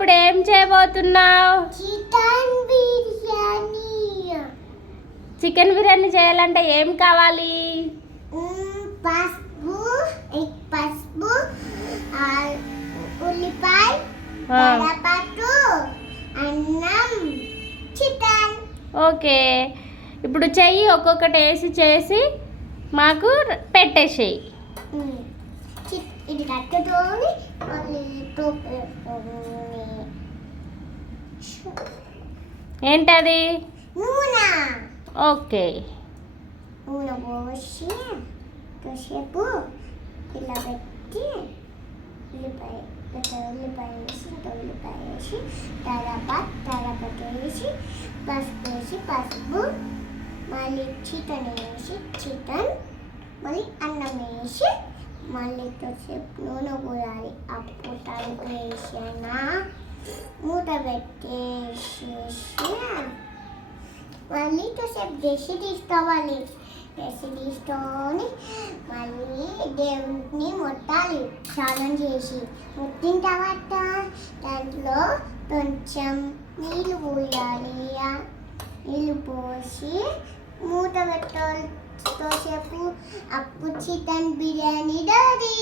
ఇప్పుడు ఏం చేయబోతున్నావు? చికెన్ బిర్యానీ చేయాలంటే ఏం కావాలి? పసుపు, ఉల్లిపాయ, కరివేపాకు, అన్నం, చికెన్. ఓకే, ఇప్పుడు చెయ్యి ఒక్కొక్కటి వేసి చేసి మాకు పెట్టేసేయి. ఇది కట్టుతోని ఏంటది? నూనె. ఓకే, నూనె పోసి కాసేపు ఇలా పెట్టి ఉల్లిపాయ వేసి ఉల్లిపాయ వేసి తర్వాత వేసి పసుపు మళ్ళీ చికెన్ వేసి మళ్ళీ అన్నం వేసి మళ్ళీ కాసేపు నూనె పోయాలి. అప్పుడు తలుపు వేసిన మూత పెట్టేసి మళ్ళీ కాసేపు గెసి తీసుకోవాలి. గెసి తీసుకొని మళ్ళీ దేవుడిని మొట్టాలి స్నానం చేసి. ముట్టిన తర్వాత దాంట్లో కొంచెం నీళ్ళు పోయాలి. నీళ్ళు పోసి మూత పెట్టాలి కాసేపు. అప్పుడు చికెన్ బిర్యానీ రెడీ.